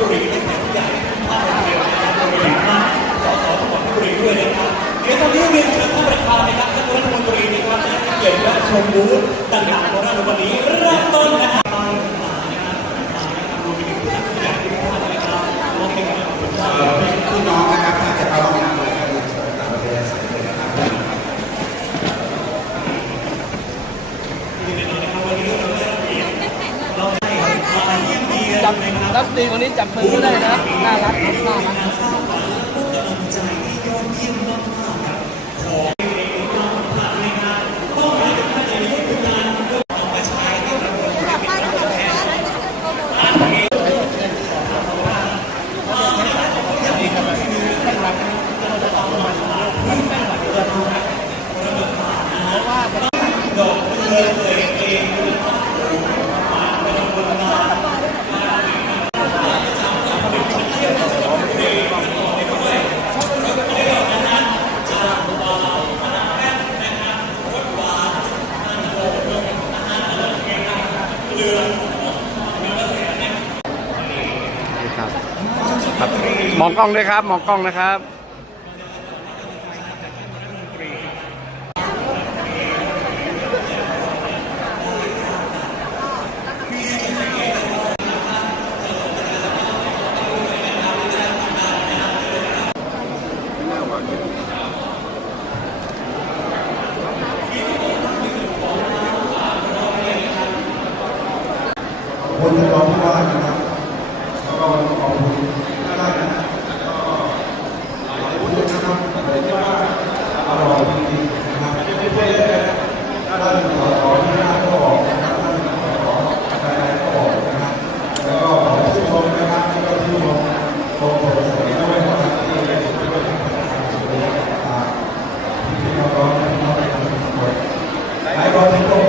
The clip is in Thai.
บุรีเป็นแขกผู้ใหญ่ท่านเดียวนะครับรวมไปถึงท่านสสจังหวัดเพชรบุรีด้วยนะครับเดี๋ยวตอนนี้เรียนเชิญท่านประธานนะครับท่านรัฐมนตรีนะครับได้ให้เกียรติและชมบูธต่างๆของเราในวันนี้เริ่มต้นนะครับพี่น้องนะครับถ้าจะเข้าห้องน้ำเลยครับเรียนเชิญตามประเทศนะครับ จับรับดีคนนี้จับมือก็ได้นะน่ารักน่ารักครั ครับ มองกล้องด้วยครับ มองกล้องนะครับคุณท่านรองผู้ว่า cuatro